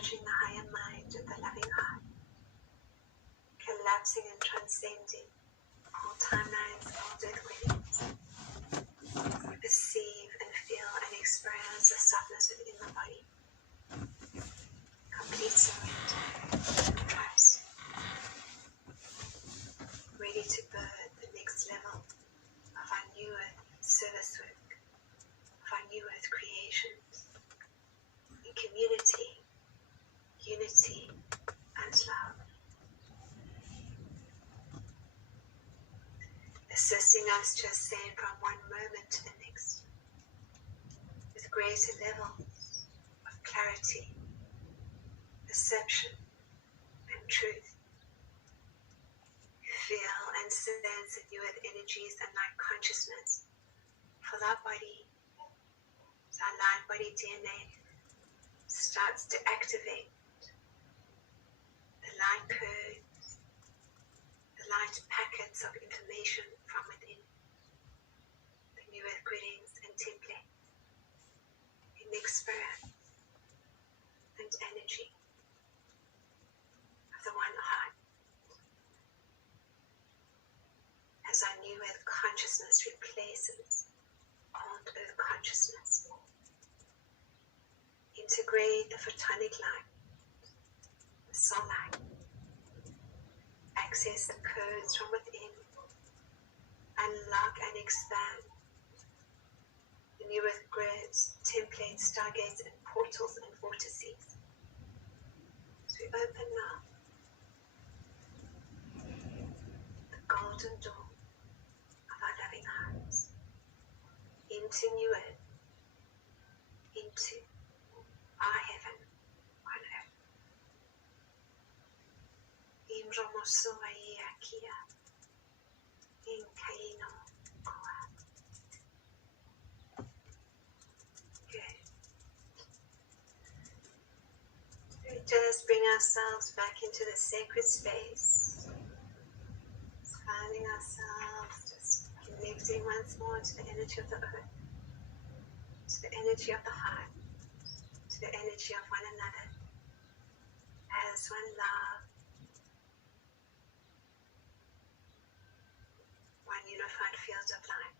merging the higher mind with the loving heart, collapsing and transcending all timelines, all death weddings. Perceive and feel and experience the softness within the body. Complete surrender and trust. Ready to birth the next level of our new earth service work, of our new earth creations, in community, unity, and love. Assisting us to ascend from one moment to the next, with greater levels of clarity, perception, and truth. Feel and sense the new earth energies and light consciousness fill our body. So our light body DNA starts to activate the light codes, the light packets of information from within, the new earth greetings and templates in experience and energy of the one heart. As our new earth consciousness replaces old earth consciousness. Integrate the photonic light, the soul light. Access the codes from within. Unlock and expand the new earth grids, templates, stargates, and portals and vortices. As we open now, the golden door of our loving hearts into new earth, into our heaven on earth. Good. We just bring ourselves back into the sacred space, finding ourselves, just connecting once more to the energy of the earth, to the energy of the heart, to the energy of one another, as one love, one unified field of light.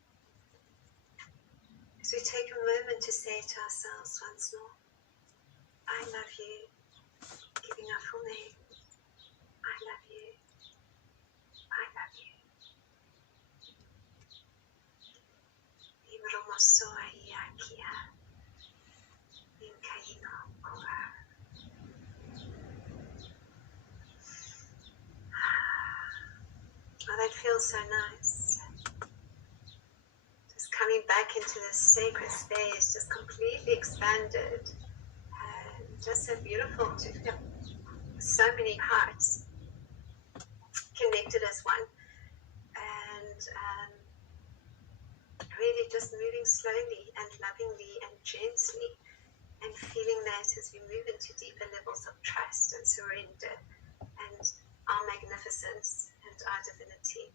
As we take a moment to say to ourselves once more, I love you, giving our full name. I love you. I love you. Oh, that feels so nice. Just coming back into this sacred space, just completely expanded. And just so beautiful to feel so many hearts connected as one. And really just moving slowly and lovingly and gently, and feeling that as we move into deeper levels of trust and surrender and our magnificence and our divinity.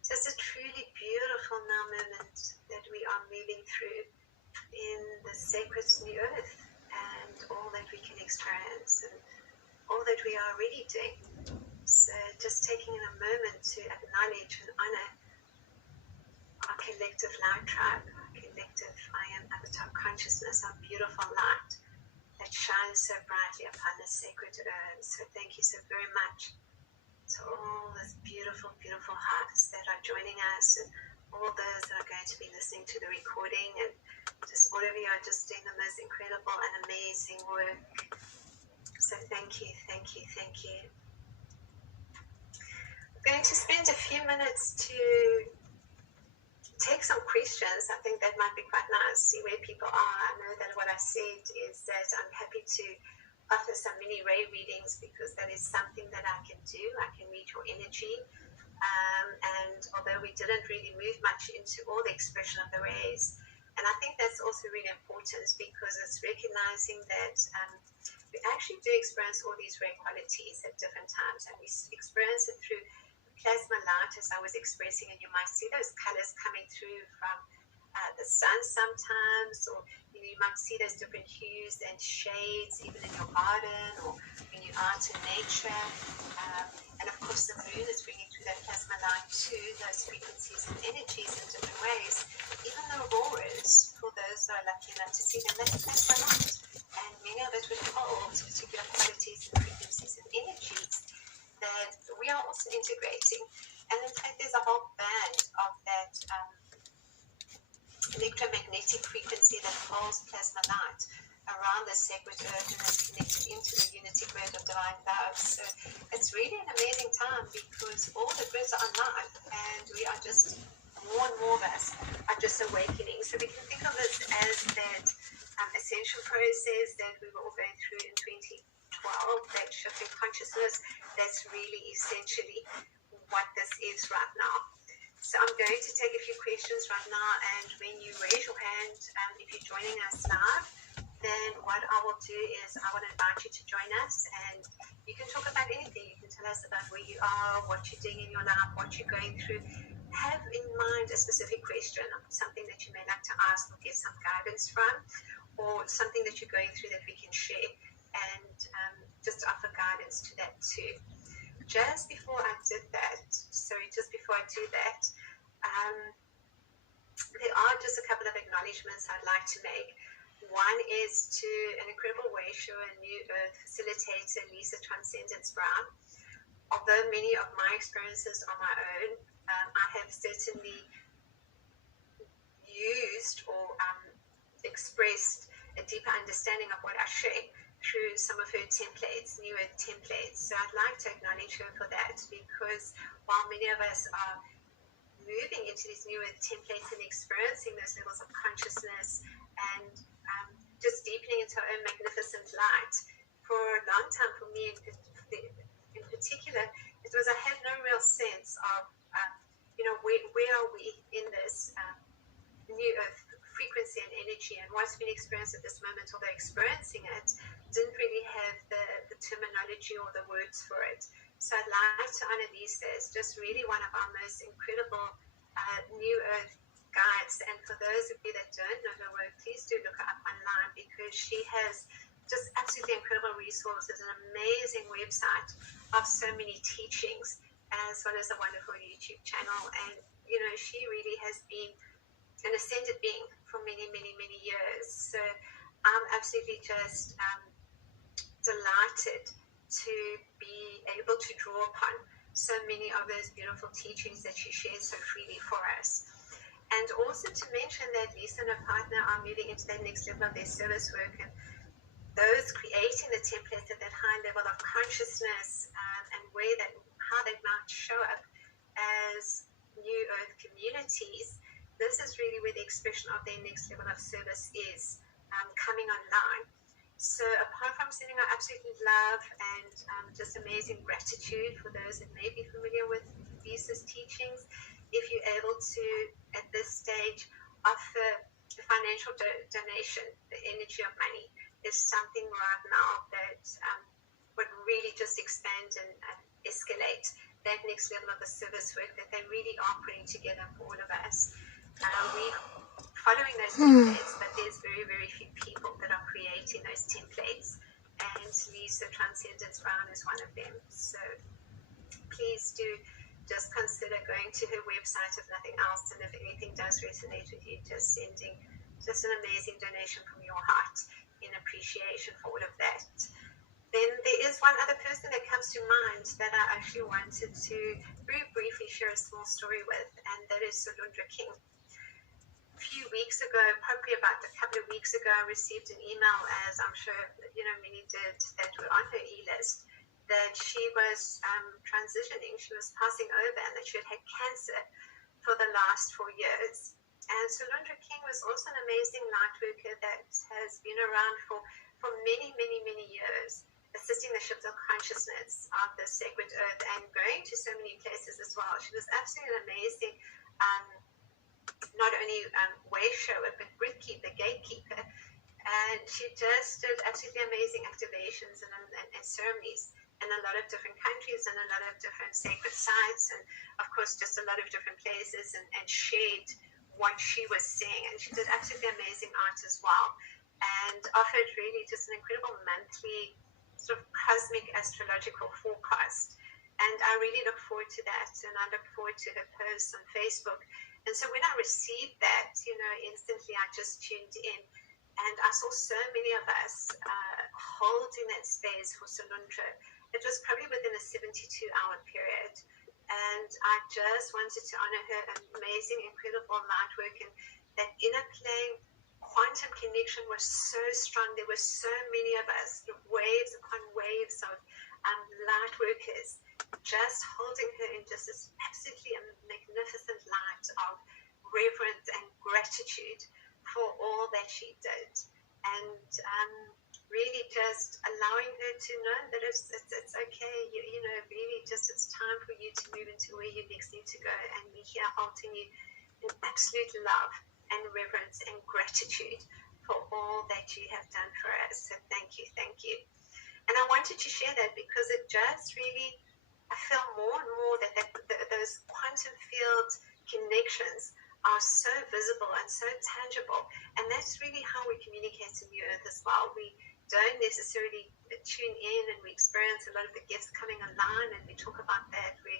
So it's a truly beautiful now moment that we are moving through in the sacred new earth, and all that we can experience and all that we are already doing. So just taking a moment to acknowledge and honor our collective light tribe, our collective I am at the top consciousness, our beautiful light that shines so brightly upon this sacred earth. So thank you so very much to all these beautiful, beautiful hearts that are joining us, and all those that are going to be listening to the recording, and just all of you are just doing the most incredible and amazing work. So thank you, thank you, thank you. I'm going to spend a few minutes to take some questions. I think that might be quite nice, see where people are. I know that what I said is that I'm happy to offer some mini ray readings, because that is something that I can do. I can read your energy. And although we didn't really move much into all the expression of the rays, and I think that's also really important, because it's recognizing that we actually do experience all these ray qualities at different times, and we experience it through plasma light, as I was expressing, and you might see those colors coming through from the sun sometimes, or you might see those different hues and shades even in your garden or when you're out in nature. And of course the moon is bringing through that plasma light too, those frequencies and energies in different ways. Even the auroras, for those that are lucky enough to see them, that's plasma light. And many of it would hold particular qualities and frequencies and energies that we are also integrating. And in fact, there's a whole band of that electromagnetic frequency that holds plasma light around the sacred earth and is connected into the unity grid of divine love. So it's really an amazing time because all the grids are online and we are just, more and more of us are just awakening. So we can think of it as that ascension process that we were all going through in 2012, that shift in consciousness. That's really essentially what this is right now. So I'm going to take a few questions right now, and when you raise your hand, if you're joining us live, then what I will do is I will invite you to join us, and you can talk about anything. You can tell us about where you are, what you're doing in your life, what you're going through. Have in mind a specific question, something that you may like to ask or get some guidance from, or something that you're going through that we can share, and just offer guidance to that too. Just before I do that, there are just a couple of acknowledgements I'd like to make. One is to an incredible way show and New Earth facilitator, Lisa Transcendence Brown. Although many of my experiences are my own, I have certainly used or expressed a deeper understanding of what I share through some of her templates, New Earth templates. So I'd like to acknowledge her for that, because while many of us are moving into these New Earth templates and experiencing those levels of consciousness and just deepening into our own magnificent light, for a long time for me in particular, it was I had no real sense of, where are we in this New Earth frequency and energy, and what's been experienced at this moment, although experiencing it, didn't really have the terminology or the words for it. So I'd like to honor Lisa as just really one of our most incredible New Earth guides. And for those of you that don't know her work, please do look her up online, because she has just absolutely incredible resources, an amazing website of so many teachings, as well as a wonderful YouTube channel. And, she really has been an ascended being for many, many, many years. So I'm absolutely just delighted to be able to draw upon so many of those beautiful teachings that she shares so freely for us. And also to mention that Lisa and her partner are moving into that next level of their service work, and those creating the templates at that high level of consciousness, and how they might show up as New Earth communities. This is really where the expression of their next level of service is coming online. So apart from sending our absolute love and just amazing gratitude for those that may be familiar with Lisa's teachings, if you're able to, at this stage, offer a financial donation, the energy of money is something right now that would really just expand and escalate that next level of the service work that they really are putting together for all of us. We're following those templates, but there's very, very few people that are creating those templates, and Lisa Transcendence Brown is one of them. So please do just consider going to her website if nothing else, and if anything does resonate with you, just sending just an amazing donation from your heart in appreciation for all of that. Then there is one other person that comes to mind that I actually wanted to very briefly share a small story with, and that is Solundra King. A few weeks ago, probably about a couple of weeks ago, I received an email, as I'm sure many did that were on her e-list, that she was transitioning, she was passing over, and that she had had cancer for the last 4 years. And Solundra King was also an amazing light worker that has been around for many, many, many years, assisting the shift of consciousness of the sacred earth and going to so many places as well. She was absolutely amazing, not only way shower, but gatekeeper, and she just did absolutely amazing activations and ceremonies in a lot of different countries and a lot of different sacred sites, and of course just a lot of different places, and shared what she was seeing. And she did absolutely amazing art as well, and offered really just an incredible monthly sort of cosmic astrological forecast. And I really look forward to that, and I look forward to her posts on Facebook. And so when I received that, instantly I just tuned in, and I saw so many of us holding that space for Solundra. It was probably within a 72-hour period. And I just wanted to honor her amazing, incredible light work. And that inner plane quantum connection was so strong. There were so many of us, waves upon waves of light workers, just holding her in just this absolutely magnificent light of reverence and gratitude for all that she did, and really just allowing her to know that it's okay, really just it's time for you to move into where you next need to go, and we're here holding you in absolute love and reverence and gratitude for all that you have done for us. So thank you. And I wanted to share that because it just really, I feel more and more that those quantum field connections are so visible and so tangible. And that's really how we communicate in the earth as well. We don't necessarily tune in, and we experience a lot of the gifts coming online, and we talk about that. We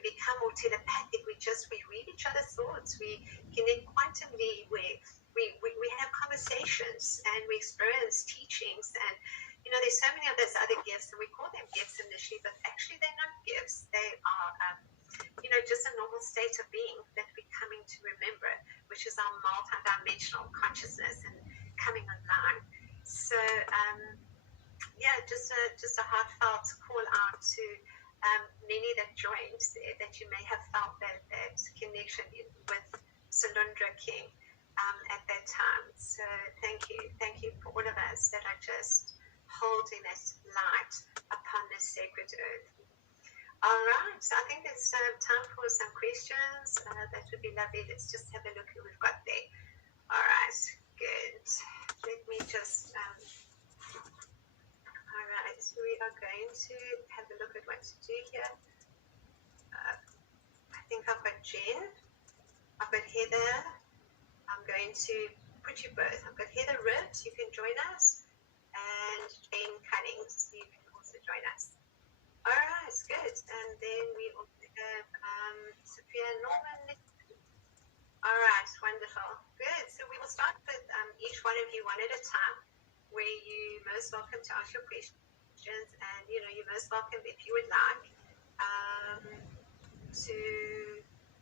become more telepathic. We read each other's thoughts. We connect quantumly. We have conversations, and we experience teachings, and there's so many of those other gifts, and we call them gifts initially, but actually they're not gifts. They are, just a normal state of being that we're coming to remember, which is our multi-dimensional consciousness and coming online. So, just a heartfelt call out to many that joined there, that you may have felt that connection with Solundra King at that time. So thank you for all of us that are just holding that light upon this sacred earth. All right, so I think it's time for some questions. That would be lovely. Let's just have a look who we've got there. All right, good. Let me just, all right, so we are going to have a look at what to do here. I think I've got Jen, I've got Heather. I'm going to put you both. I've got Heather Ribbs, you can join us, and Jane Cunnings, you can also join us. All right, good. And then we also have Sophia Norman. All right, wonderful. Good. So we will start with each one of you one at a time, where you're most welcome to ask your questions, and you're most welcome, if you would like, to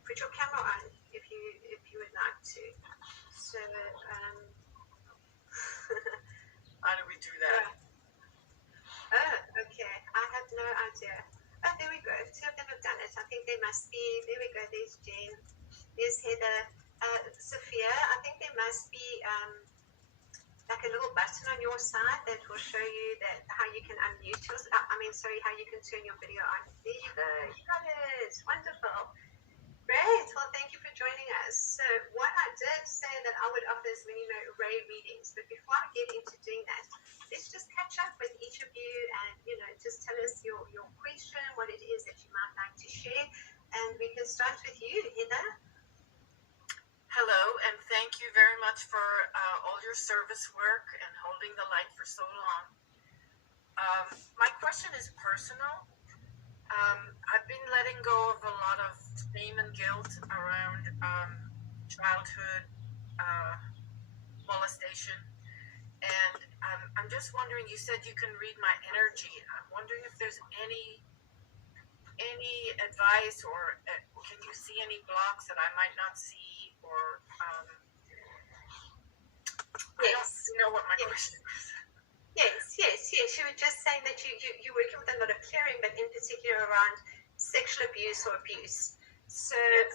put your camera on if you would like to. So how do we do that? Oh, okay. I have no idea. Oh, there we go. Two of them have done it. I think they must be. There we go. There's Jane. There's Heather. Sophia, I think there must be like a little button on your side that will show you how you can unmute yourself. How you can turn your video on. There you go. You got it. Wonderful. Great. Well, thank you for joining us. So what I did say that I would offer is many ray readings, but before I get into doing that, let's just catch up with each of you and, just tell us your question, what it is that you might like to share. And we can start with you, Heather. Hello, and thank you very much for all your service work and holding the light for so long. My question is personal. I've been letting go of a lot of shame and guilt around childhood molestation, and I'm just wondering, you said you can read my energy. I'm wondering if there's any advice, or can you see any blocks that I might not see, or Yes. I don't know what my question is. Yes. You were just saying that you're working with a lot of clearing, but in particular around sexual abuse or abuse. So Yes.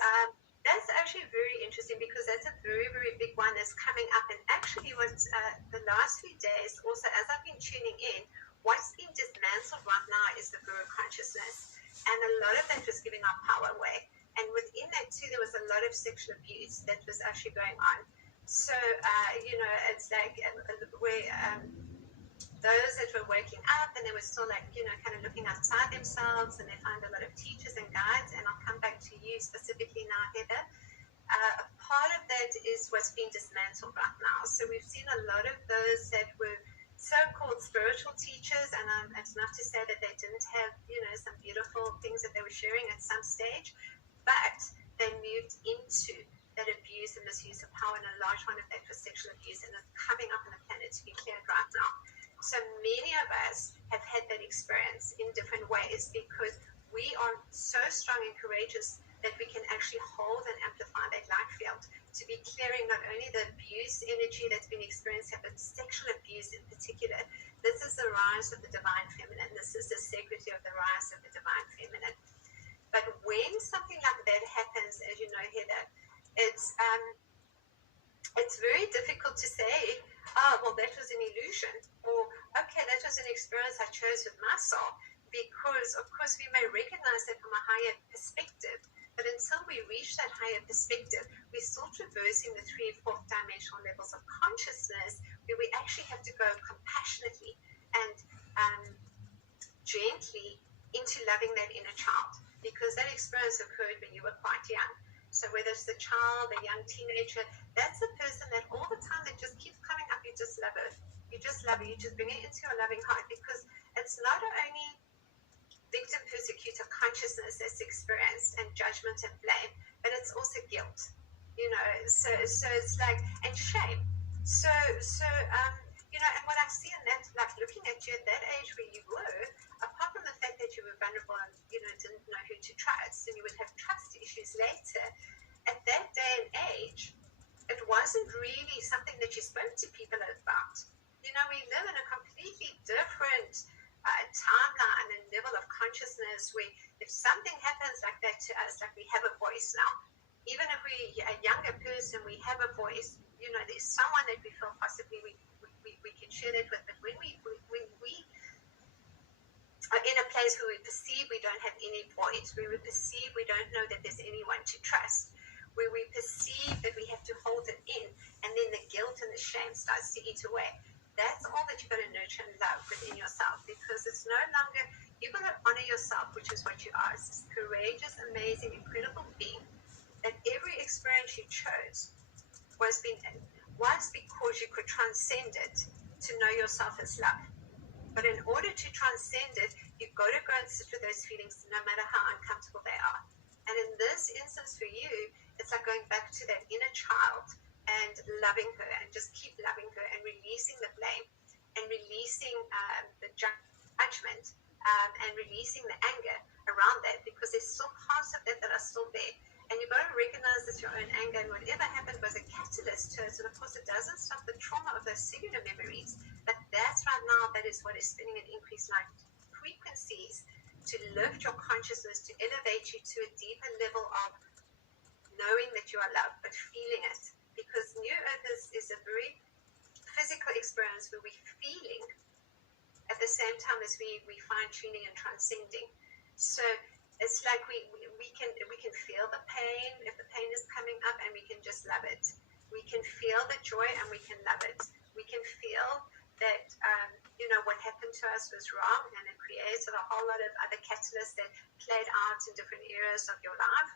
That's actually very interesting, because that's a very, very big one that's coming up. And actually what's the last few days, also as I've been tuning in, what's being dismantled right now is the guru consciousness. And a lot of that was giving our power away. And within that too, there was a lot of sexual abuse that was actually going on. So, it's like where those that were waking up and they were still kind of looking outside themselves, and they found a lot of teachers and guides. And I'll come back to you specifically now, Heather. part of that is what's being dismantled right now. So we've seen a lot of those that were so-called spiritual teachers, and it's not to say that they didn't have, some beautiful things that they were sharing at some stage, but they moved into that abuse and misuse of power, and a large one of that was sexual abuse, and it's coming up on the planet to be cleared right now. So many of us have had that experience in different ways because we are so strong and courageous that we can actually hold and amplify that light field to be clearing not only the abuse energy that's been experienced, but sexual abuse in particular. This is the rise of the divine feminine. This is the sacredity of the rise of the divine feminine. But when something like that happens, as you know, Heather, it's very difficult to say, oh, well, that was an illusion, or okay, that was an experience I chose with my soul, because of course we may recognize that from a higher perspective, but until we reach that higher perspective, we're still traversing the 3 and 4th dimensional levels of consciousness, where we actually have to go compassionately and gently into loving that inner child, because that experience occurred when you were quite young. So whether it's the child, the young teenager, that's the person that all the time that just keeps coming up, you just love it. You just love it. You just bring it into your loving heart, because it's not only victim persecutor consciousness that's experienced and judgment and blame, but it's also guilt. So it's like, and shame. And what I see in that, like looking at you at that age where you were, apart from the fact that you were vulnerable and, didn't know who to trust, and you would have trust issues later, at that day and age, it wasn't really something that you spoke to people about. We live in a completely different timeline and level of consciousness where if something happens like that to us, like we have a voice now. Even if we're a younger person, we have a voice. There's someone that we feel possibly we can share that with. But when we are in a place where we perceive we don't have any voice, where we perceive we don't know that there's anyone to trust, where we perceive that we have to hold it in, and then the guilt and the shame starts to eat away. That's all that you've got to nurture and love within yourself, because it's no longer, you've got to honor yourself, which is what you are, this courageous, amazing, incredible being, that every experience you chose was because you could transcend it to know yourself as love. But in order to transcend it, you've got to go and sit with those feelings no matter how uncomfortable they are. And in this instance for you, it's like going back to that inner child and loving her, and just keep loving her and releasing the blame and releasing the judgment and releasing the anger around that, because there's still parts of that are still there. And you've got to recognize that your own anger and whatever happened was a catalyst to it. And of course, it doesn't stop the trauma of those cellular memories. But that's right now, that is what is spinning at increased light frequencies to lift your consciousness, to elevate you to a deeper level of knowing that you are loved, but feeling it. Because New Earth is a very physical experience where we're feeling at the same time as we fine-tuning and transcending. So it's like we can feel the pain if the pain is coming up, and we can just love it. We can feel the joy and we can love it. We can feel that what happened to us was wrong, and it created a whole lot of other catalysts that played out in different areas of your life.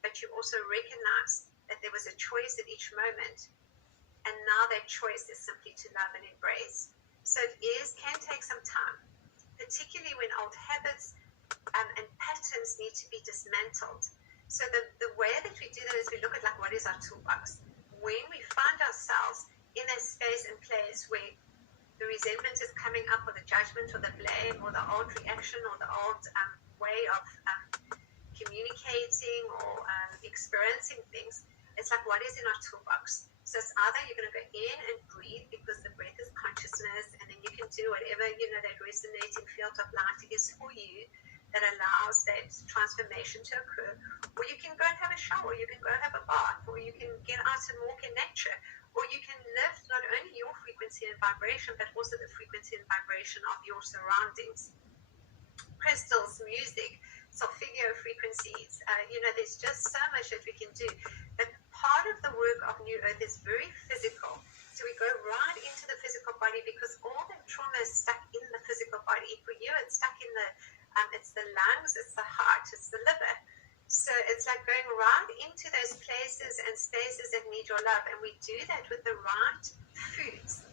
But you also recognize that there was a choice at each moment, and now that choice is simply to love and embrace. So it can take some time, particularly when old habits and patterns need to be dismantled. So the way that we do that is we look at what is our toolbox. When we find ourselves in a space and place where the resentment is coming up, or the judgment, or the blame, or the old reaction, or the old way of communicating or experiencing things, it's like, what is in our toolbox? So it's either you're going to go in and breathe, because the breath is consciousness, and then you can do whatever, that resonating field of light is for you that allows that transformation to occur. Or you can go and have a shower, you can go and have a bath, or you can get out and walk in nature, or you can lift not only your frequency and vibration, but also the frequency and vibration of your surroundings. Crystals, music, solfeggio frequencies, there's just so much that we can do. But part of the work of New Earth is very physical. So we go right into the physical body, because all the trauma is stuck in the physical body. For you, it's stuck in it's the lungs, it's the heart, it's the liver. So it's like going right into those places and spaces that need your love. And we do that with the right foods.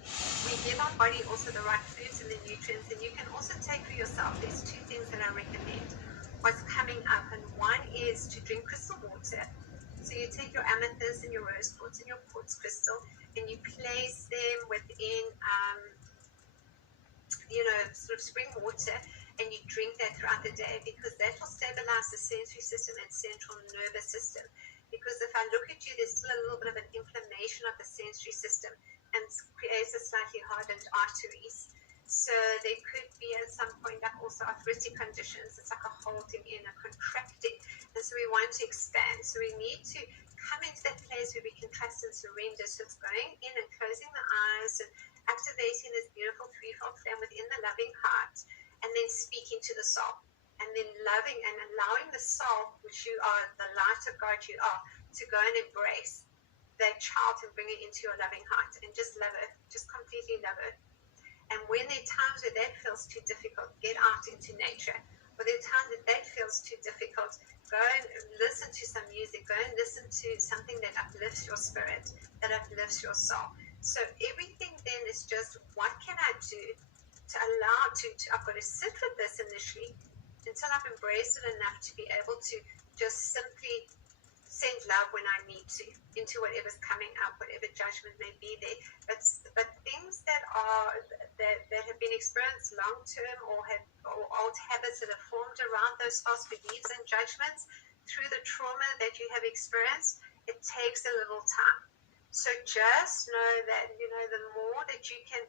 We give our body also the right foods and the nutrients. And you can also take for yourself, there's two things that I recommend. What's coming up, and one is to drink crystal water. So you take your amethyst and your rose quartz and your quartz crystal, and you place them within, sort of spring water, and you drink that throughout the day, because that will stabilize the sensory system and central nervous system. Because if I look at you, there's still a little bit of an inflammation of the sensory system and creates a slightly hardened arteries. So there could be at some point like also arthritic conditions. It's like a holding in, a contracting. And so we want to expand. So we need to come into that place where we can trust and surrender. So it's going in and closing the eyes and activating this beautiful threefold flame within the loving heart, and then speaking to the soul, and then loving and allowing the soul, which you are, the light of God you are, to go and embrace that child and bring it into your loving heart and just love it, just completely love it. And when there are times where that feels too difficult, get out into nature. Or there are times that feels too difficult, go and listen to some music, go and listen to something that uplifts your spirit, that uplifts your soul. So everything then is just, what can I do to allow I've got to sit with this initially until I've embraced it enough to be able to just simply send love when I need to into whatever's coming up, whatever judgment may be there. But things that have been experienced long term, or old habits that have formed around those false beliefs and judgments through the trauma that you have experienced, it takes a little time. So just know that, the more that you can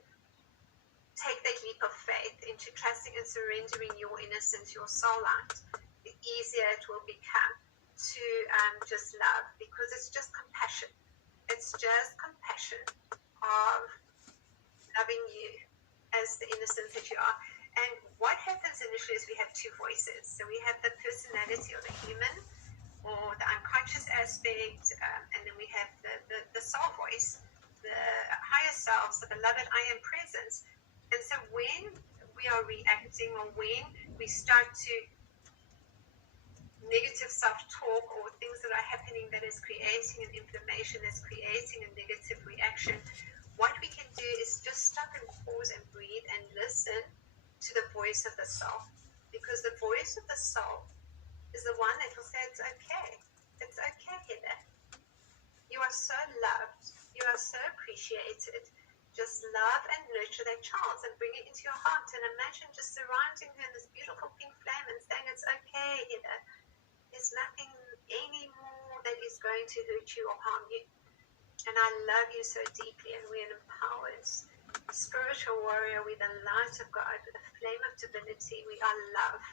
take that leap of faith into trusting and surrendering your innocence, your soul light, the easier it will become to just love, because it's just compassion. It's just compassion of loving you as the innocent that you are. And what happens initially is we have two voices. So we have the personality, or the human, or the unconscious aspect, and then we have the soul voice, the higher selves, the beloved I am presence. And so when we are reacting, or when we start to negative self-talk, or things that are happening that is creating an inflammation, that's creating a negative reaction, what we can do is just stop and pause and breathe and listen to the voice of the soul. Because the voice of the soul is the one that will say, it's okay. It's okay, Heather. You are so loved. You are so appreciated. Just love and nurture that child and bring it into your heart. And imagine just surrounding her in this beautiful pink flame and saying, it's okay, Heather. There's nothing anymore that is going to hurt you or harm you. And I love you so deeply, and we're an empowered spiritual warrior. We're the light of God, with the flame of divinity. We are love.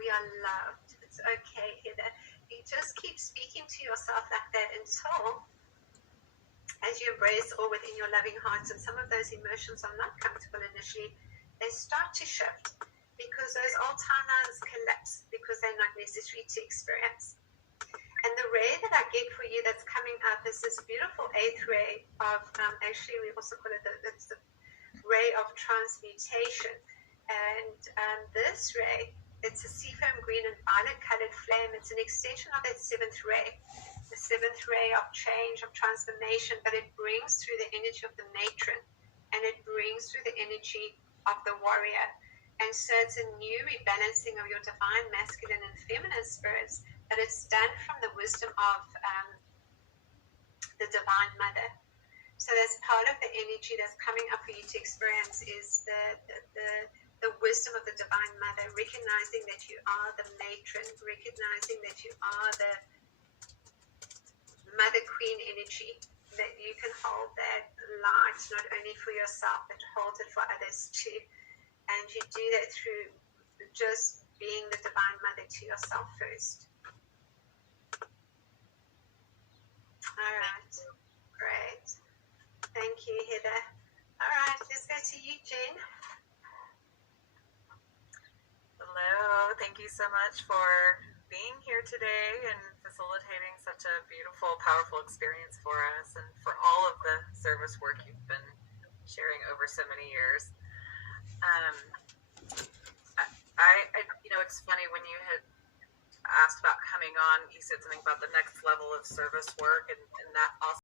We are loved. It's okay, Heather. You just keep speaking to yourself like that until, as you embrace all within your loving heart, and some of those emotions are not comfortable initially, they start to shift, because those old timelines collapse, because they're not necessary to experience. And the ray that I get for you that's coming up is this beautiful 8th ray of, actually we also call it it's the ray of transmutation. And this ray, it's a seafoam green and violet colored flame. It's an extension of that 7th ray, the 7th ray of change, of transformation, but it brings through the energy of the matron, and it brings through the energy of the warrior. And so it's a new rebalancing of your divine masculine and feminine spirits, but it's done from the wisdom of the divine mother. So that's part of the energy that's coming up for you to experience, is the wisdom of the divine mother, recognizing that you are the matron, recognizing that you are the mother queen energy, that you can hold that light not only for yourself but hold it for others too. And you do that through just being the divine mother to yourself first. All right, great. Thank you, Heather. All right, let's go to you, Jen. Hello, thank you so much for being here today and facilitating such a beautiful, powerful experience for us, and for all of the service work you've been sharing over so many years. I it's funny when you had asked about coming on, you said something about the next level of service work, and that also